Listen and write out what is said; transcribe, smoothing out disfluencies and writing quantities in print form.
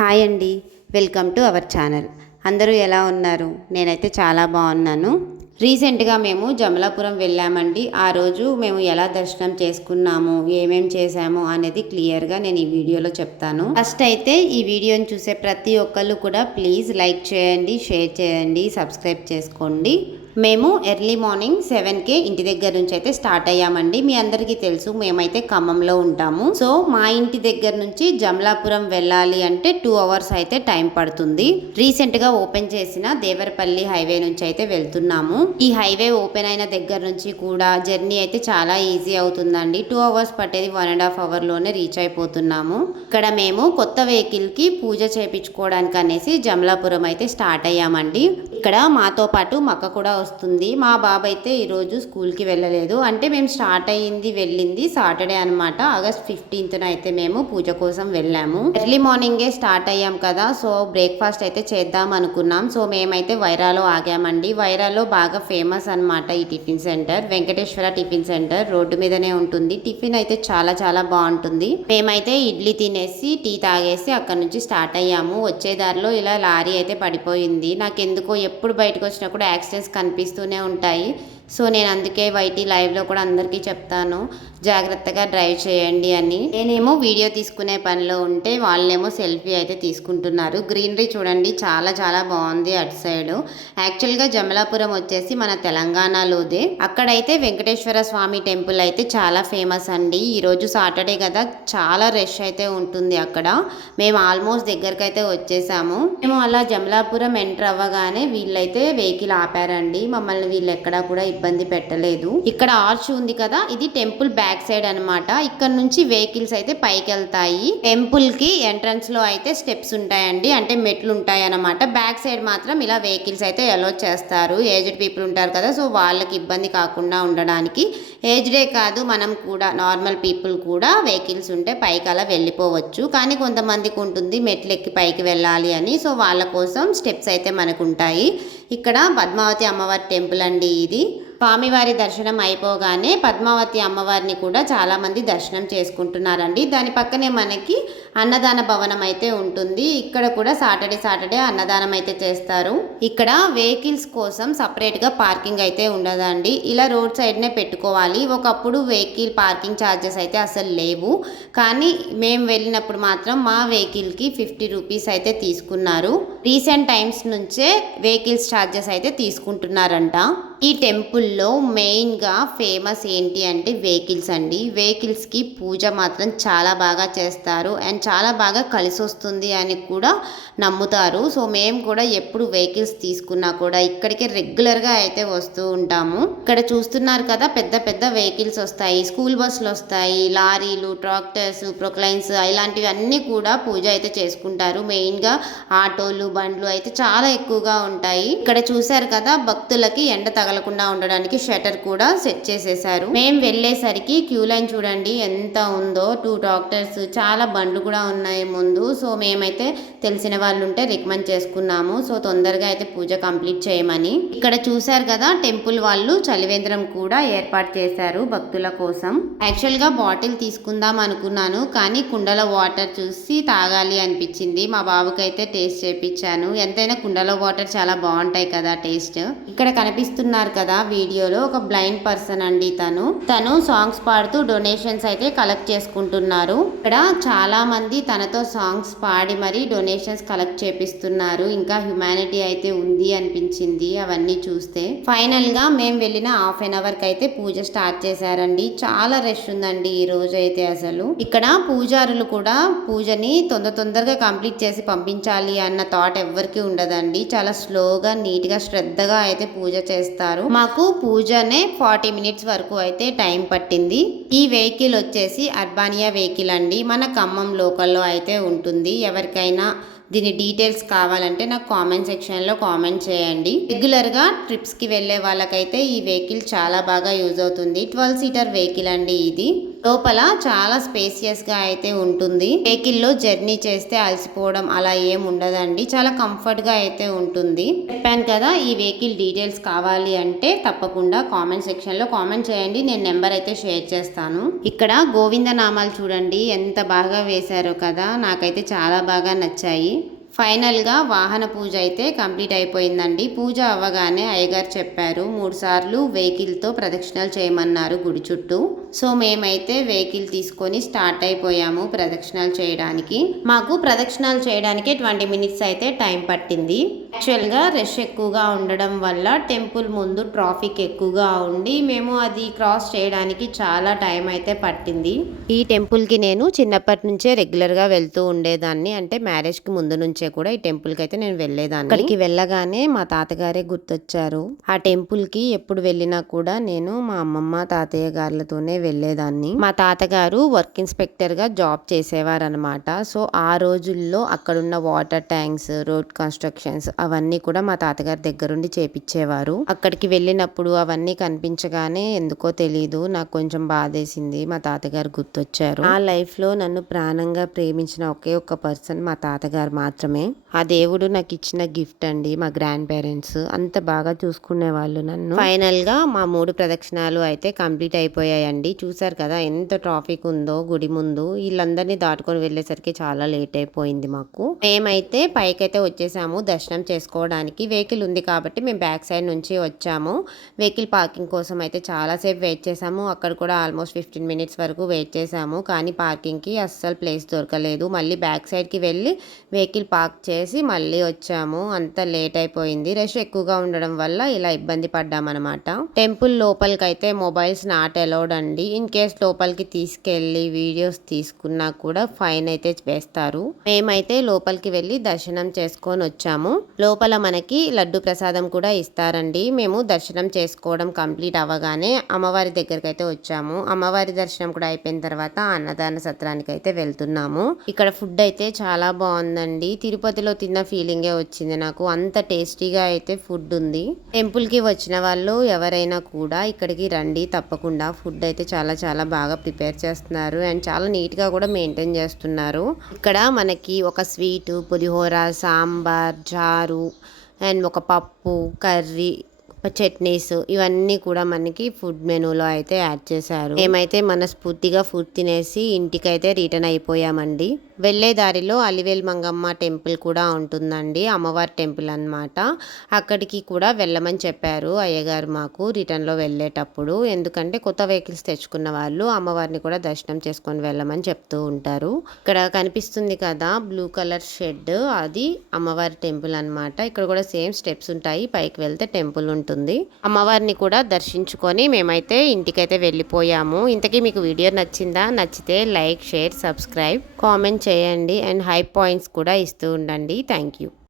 Hi అండి, welcome to our channel. అందరూ ఎలా ఉన్నారు? నేనైతే చాలా బాగున్నాను. రీసెంట్గా మేము జమలాపురం వెళ్ళామండి. ఆ రోజు మేము ఎలా దర్శనం చేసుకున్నాము, ఏమేం చేసాము అనేది క్లియర్గా నేను ఈ వీడియోలో చెప్తాను. ఫస్ట్ అయితే ఈ వీడియోని చూసే ప్రతి ఒక్కళ్ళు కూడా ప్లీజ్ లైక్ చేయండి, షేర్ చేయండి, సబ్స్క్రైబ్ చేసుకోండి. మేము ఎర్లీ మార్నింగ్ 7కే ఇంటి దగ్గర నుంచి అయితే స్టార్ట్ అయ్యామండి. మీ అందరికీ తెలుసు మేమైతే ఖమ్మంలో ఉంటాము. సో మా ఇంటి దగ్గర నుంచి జమలాపురం వెళ్ళాలి అంటే 2 అవర్స్ అయితే టైం పడుతుంది. రీసెంట్గా ఓపెన్ చేసిన దేవరపల్లి హైవే నుంచి అయితే వెళ్తున్నాము. ఈ హైవే ఓపెన్ అయిన దగ్గర నుంచి కూడా జర్నీ అయితే చాలా ఈజీ అవుతుందండి. 2 అవర్స్ పట్టేది 1.5 అవర్లోనే రీచ్ అయిపోతున్నాము. ఇక్కడ మేము కొత్త వెహికల్కి పూజ చేయించుకోవడానికి అనేసి జమలాపురం అయితే స్టార్ట్ అయ్యామండి. ఇక్కడ మాతో పాటు మక్క కూడా వస్తుంది. మా బాబు అయితే ఈరోజు స్కూల్కి వెళ్ళలేదు. అంటే మేము స్టార్ట్ అయ్యింది వెళ్ళింది సాటర్డే అనమాట. ఆగస్ట్ 15న అయితే మేము పూజ కోసం వెళ్ళాము. ఎర్లీ మార్నింగే స్టార్ట్ అయ్యాం కదా, సో బ్రేక్ఫాస్ట్ అయితే చేద్దాం అనుకున్నాం. సో మేమైతే వైరాలో ఆగామండి. వైరాలో బాగా ఫేమస్ అనమాట ఈ tiffin centre. Venkateswara tiffin centre road మీదనే ఉంటుంది. టిఫిన్ అయితే చాలా చాలా బాగుంటుంది. మేమైతే ఇడ్లీ తినేసి టీ తాగేసి అక్కడ నుంచి స్టార్ట్ అయ్యాము. వచ్చే దారిలో ఇలా లారీ అయితే పడిపోయింది. నాకెందుకో ఎప్పుడు బయటకు వచ్చినా కూడా యాక్సిడెంట్స్ కనిపిస్తూనే ఉంటాయి. సో నేను అందుకే వైటీ లైవ్లో కూడా అందరికీ చెప్తాను, జాగ్రత్తగా డ్రైవ్ చేయండి అని. నేనేమో వీడియో తీసుకునే పనిలో ఉంటే వాళ్ళేమో సెల్ఫీ అయితే తీసుకుంటున్నారు. గ్రీనరీ చూడండి, చాలా చాలా బాగుంది అటు సైడ్. యాక్చువల్గా జమలాపురం వచ్చేసి మన తెలంగాణలోదే. అక్కడైతే వెంకటేశ్వర స్వామి టెంపుల్ అయితే చాలా ఫేమస్ అండి. ఈరోజు సాటర్డే కదా, చాలా రష్ అయితే ఉంటుంది అక్కడ. మేము ఆల్మోస్ట్ దగ్గరికి అయితే వచ్చేసాము. మేము అలా జమలాపురం ఎంటర్ అవ్వగానే వీళ్ళైతే వెహికల్ ఆపారండి. మమ్మల్ని వీళ్ళు ఎక్కడా కూడా ఇబ్బంది పెట్టలేదు. ఇక్కడ ఆర్చ్ ఉంది కదా, ఇది టెంపుల్ బ్యాక్ సైడ్ అనమాట. ఇక్కడ నుంచి వెహికల్స్ అయితే పైకి వెళ్తాయి. టెంపుల్ కి ఎంట్రన్స్ లో అయితే స్టెప్స్ ఉంటాయండి, అంటే మెట్లు ఉంటాయి అనమాట. బ్యాక్ సైడ్ మాత్రం ఇలా వెహికల్స్ అయితే అలో చేస్తారు. ఏజ్డ్ పీపుల్ ఉంటారు కదా, సో వాళ్ళకి ఇబ్బంది కాకుండా ఉండడానికి. ఏజ్డే కాదు, మనం కూడా నార్మల్ పీపుల్ కూడా వెహికల్స్ ఉంటే పైకి అలా వెళ్ళిపోవచ్చు. కానీ కొంతమందికి ఉంటుంది మెట్లు ఎక్కి పైకి వెళ్ళాలి అని, సో వాళ్ళ కోసం స్టెప్స్ అయితే మనకు ఉంటాయి. ఇక్కడ పద్మావతి అమ్మవారి టెంపుల్ అండి ఇది. స్వామివారి దర్శనం అయిపోగానే పద్మావతి అమ్మవారిని కూడా చాలామంది దర్శనం చేసుకుంటున్నారండి. దాని పక్కనే మనకి అన్నదాన భవనం అయితే ఉంటుంది. ఇక్కడ కూడా సాటర్డే అన్నదానం అయితే చేస్తారు. ఇక్కడ వెహికల్స్ కోసం సపరేట్గా పార్కింగ్ అయితే ఉండదండి, ఇలా రోడ్ సైడ్నే పెట్టుకోవాలి. ఒకప్పుడు వెహికల్ పార్కింగ్ ఛార్జెస్ అయితే అసలు లేవు, కానీ మేము వెళ్ళినప్పుడు మాత్రం మా వెహికల్కి 50 రూపీస్ అయితే తీసుకున్నారు. రీసెంట్ టైమ్స్ నుంచే వెహికల్స్ ఛార్జెస్ అయితే తీసుకుంటున్నారంట. ఈ టెంపుల్లో మెయిన్గా ఫేమస్ ఏంటి అంటే వెహికల్స్ అండి. వెహికల్స్కి పూజ మాత్రం చాలా బాగా చేస్తారు అండ్ చాలా బాగా కలిసి వస్తుంది అని కూడా నమ్ముతారు. సో మేము కూడా ఎప్పుడు వెహికల్స్ తీసుకున్నా కూడా ఇక్కడికి రెగ్యులర్గా అయితే వస్తూ ఉంటాము. ఇక్కడ చూస్తున్నారు కదా, పెద్ద పెద్ద వెహికల్స్ వస్తాయి, స్కూల్ బస్సులు వస్తాయి, లారీలు, ట్రాక్టర్స్, ప్రొక్లైన్స్ ఇలాంటివి అన్నీ కూడా పూజ అయితే చేసుకుంటారు. మెయిన్గా ఆటోలు, బండ్లు అయితే చాలా ఎక్కువగా ఉంటాయి. ఇక్కడ చూసారు కదా, భక్తులకి ఎండ తగలకుండా ఉండడానికి షటర్ కూడా సెట్ చేసేసారు. మేము వెళ్ళేసరికి క్యూ లైన్ చూడండి ఎంత ఉందో. 2 ట్రాక్టర్స్, చాలా బండ్లు కూడా ఉన్నాయి ముందు. సో మేమైతే తెలిసిన వాళ్ళు ఉంటే రికమెండ్ చేసుకున్నాము, సో తొందరగా అయితే పూజ కంప్లీట్ చేయమని. ఇక్కడ చూసారు కదా, టెంపుల్ వాళ్ళు చలివేంద్రం కూడా ఏర్పాటు చేశారు భక్తుల కోసం. యాక్చువల్గా బాటిల్ తీసుకుందాం అనుకున్నాను, కానీ కుండలో వాటర్ చూసి తాగాలి అనిపించింది. మా బాబుకి అయితే టేస్ట్ చేయించాను. ఎంతైనా కుండలో వాటర్ చాలా బాగుంటాయి కదా టేస్ట్. ఇక్కడ కనిపిస్తున్నారు కదా వీడియోలో ఒక బ్లైండ్ పర్సన్ అండి. తను సాంగ్స్ పాడుతూ డొనేషన్స్ అయితే కలెక్ట్ చేసుకుంటున్నారు. ఇక్కడ చాలా మంది తనతో సాంగ్స్ పాడి మరి డొనేషన్స్ కలెక్ట్ చేపిస్తున్నారు. ఇంకా హ్యుమానిటీ అయితే ఉంది అనిపించింది అవన్నీ చూస్తే. ఫైనల్ గా మేము వెళ్ళిన హాఫ్ అన్ అవర్ కి అయితే పూజ స్టార్ట్ చేశారండి. చాలా రష్ ఉందండి ఈ రోజు అయితే అసలు. ఇక్కడ పూజారులు కూడా పూజని తొందరగా కంప్లీట్ చేసి పంపించాలి అన్న థాట్ ఎవ్వరికి ఉండదండి. చాలా స్లోగా నీట్ గా శ్రద్ధగా అయితే పూజ చేస్తారు. మాకు పూజనే 40 మినిట్స్ వరకు అయితే టైం పట్టింది. ఈ వెహికల్ వచ్చేసి అర్బానియా వెహికల్ అండి, మన ఖమ్మం లోకల్లో అయితే ఉంటుంది. ఎవరికైనా దీని డీటెయిల్స్ కావాలంటే నాకు కామెంట్ సెక్షన్లో కామెంట్ చేయండి. రెగ్యులర్గా ట్రిప్స్కి వెళ్ళే వాళ్ళకైతే ఈ వెహికల్ చాలా బాగా యూజ్ అవుతుంది. 12 సీటర్ వెహికల్ అండి ఇది. లోపల చాలా స్పేసియస్గా అయితే ఉంటుంది. వెహికల్లో జర్నీ చేస్తే అలసిపోవడం అలా ఏం ఉండదండి. చాలా కంఫర్ట్గా అయితే ఉంటుంది. చెప్పాను కదా, ఈ వెహికల్ డీటెయిల్స్ కావాలి అంటే తప్పకుండా కామెంట్ సెక్షన్లో కామెంట్ చేయండి. నేను నెంబర్ అయితే షేర్ చేస్తాను. ఇక్కడ గోవింద నామాలు చూడండి ఎంత బాగా వేశారో కదా, నాకైతే చాలా బాగా నచ్చాయి. ఫైనల్గా వాహన పూజ అయితే కంప్లీట్ అయిపోయిందండి. పూజ అవ్వగానే అయ్యగారు చెప్పారు 3 సార్లు వెహికల్తో ప్రదక్షిణలు చేయమన్నారు గుడి చుట్టూ. సో మేమైతే వెహికల్ తీసుకొని స్టార్ట్ అయిపోయాము ప్రదక్షిణాలు చేయడానికి. మాకు ప్రదక్షిణాలు చేయడానికి 20 మినిట్స్ అయితే టైం పట్టింది. యాక్చువల్గా రష్ ఎక్కువగా ఉండడం వల్ల టెంపుల్ ముందు ట్రాఫిక్ ఎక్కువగా ఉండి మేము అది క్రాస్ చేయడానికి చాలా టైం అయితే పట్టింది. ఈ టెంపుల్కి నేను చిన్నప్పటి నుంచే రెగ్యులర్గా వెళ్తూ ఉండేదాన్ని. అంటే మ్యారేజ్కి ముందు నుంచే కూడా ఈ టెంపుల్కి అయితే నేను వెళ్ళేదాన్ని. అక్కడికి వెళ్ళగానే మా తాతగారే గుర్తొచ్చారు. ఆ టెంపుల్కి ఎప్పుడు వెళ్ళినా కూడా నేను మా అమ్మమ్మ తాతయ్య గారులతోనే వెళ్ళేదాన్ని. మా తాతగారు వర్క్ ఇన్స్పెక్టర్గా జాబ్ చేసేవారనమాట. సో ఆ రోజుల్లో అక్కడున్న వాటర్ ట్యాంక్స్, రోడ్ కన్స్ట్రక్షన్స్ అవన్నీ కూడా మా తాతగారి దగ్గరుండి చేపించేవారు. అక్కడికి వెళ్ళినప్పుడు అవన్నీ కనిపించగానే ఎందుకో తెలీదు నాకు కొంచెం బాధేసింది. మా తాతగారు గుర్తొచ్చారు. ఆ లైఫ్లో నన్ను ప్రాణంగా ప్రేమించిన ఒకే ఒక్క పర్సన్ మా తాతగారు మాత్రమే. ఆ దేవుడు నాకు ఇచ్చిన గిఫ్ట్ అండి. మా గ్రాండ్ పేరెంట్స్ అంత బాగా చూసుకునే వాళ్ళు నన్ను. ఫైనల్ గా మా 3 ప్రదక్షిణాలు అయితే కంప్లీట్ అయిపోయాయండి. చూసారు కదా ఎంత ట్రాఫిక్ ఉందో గుడి ముందు. వీళ్ళందరినీ దాటుకొని వెళ్ళేసరికి చాలా లేట్ అయిపోయింది మాకు. మేమైతే పైకైతే వచ్చేసాము దర్శనం చేసుకోవడానికి. వెహికల్ ఉంది కాబట్టి మేము బ్యాక్ సైడ్ నుంచి వచ్చాము. వెహికల్ పార్కింగ్ కోసం అయితే చాలాసేపు వెయిట్ చేసాము. అక్కడ కూడా ఆల్మోస్ట్ 15 మినిట్స్ వరకు వెయిట్ చేసాము. కానీ పార్కింగ్కి అస్సలు ప్లేస్ దొరకలేదు. మళ్ళీ బ్యాక్ సైడ్కి వెళ్ళి వెహికల్ పార్క్ చేసి మళ్ళీ వచ్చాము. అంత లేట్ అయిపోయింది. రష్ ఎక్కువగా ఉండడం వల్ల ఇలా ఇబ్బంది పడ్డామన్నమాట. టెంపుల్ లోపలికి అయితే మొబైల్స్ నాట్ అలౌడ్ అండి. ఇన్ కేస్ లోపలికి తీసుకెళ్లి వీడియోస్ తీసుకున్నా కూడా ఫైన్ అయితే వేస్తారు. మేమైతే లోపలికి వెళ్ళి దర్శనం చేసుకొని వచ్చాము. లోపల మనకి లడ్డు ప్రసాదం కూడా ఇస్తారండి. మేము దర్శనం చేసుకోవడం కంప్లీట్ అవ్వగానే అమ్మవారి దగ్గరికి అయితే వచ్చాము. అమ్మవారి దర్శనం కూడా అయిపోయిన తర్వాత అన్నదాన సత్రానికి అయితే వెళ్తున్నాము. ఇక్కడ ఫుడ్ అయితే చాలా బాగుందండి. తిరుపతిలో తిన్న ఫీలింగే వచ్చింది నాకు. అంత టేస్టీగా అయితే ఫుడ్ ఉంది. టెంపుల్కి వచ్చిన వాళ్ళు ఎవరైనా కూడా ఇక్కడికి రండి తప్పకుండా. ఫుడ్ అయితే చాలా చాలా బాగా ప్రిపేర్ చేస్తున్నారు అండ్ చాలా నీట్గా కూడా మెయింటైన్ చేస్తున్నారు. ఇక్కడ మనకి ఒక స్వీటు, పులిహోర, సాంబార్, చారు అండ్ ఒక పప్పు, కర్రీ, చట్నీస్ ఇవన్నీ కూడా మనకి ఫుడ్ మెనూలో అయితే యాడ్ చేశారు. మేమైతే మనస్ఫూర్తిగా ఫుడ్ తినేసి ఇంటికైతే రిటర్న్ అయిపోయామండి. వెళ్ళే దారిలో అలివేలు మంగమ్మ టెంపుల్ కూడా ఉంటుందండి. అమ్మవారి టెంపుల్ అన్నమాట. అక్కడికి కూడా వెళ్ళమని చెప్పారు అయ్యగారు మాకు రిటర్న్లో వెళ్ళేటప్పుడు. ఎందుకంటే కొత్త వెహికల్స్ తెచ్చుకున్న వాళ్ళు అమ్మవారిని కూడా దర్శనం చేసుకొని వెళ్ళమని చెప్తూ ఉంటారు. ఇక్కడ కనిపిస్తుంది కదా బ్లూ కలర్ షెడ్, అది అమ్మవారి టెంపుల్ అన్నమాట. ఇక్కడ కూడా సేమ్ స్టెప్స్ ఉంటాయి. పైకి వెళ్తే టెంపుల్ ఉంటుంది. అమ్మవారిని కూడా దర్శించుకొని మేమైతే ఇంటికైతే వెళ్ళిపోయాము. ఇంతకీ మీకు వీడియో నచ్చిందా? నచ్చితే లైక్, షేర్, సబ్స్క్రైబ్, కామెంట్ చేయండి అండ్ హై పాయింట్స్ కూడా ఇస్తూ ఉండండి. Thank you.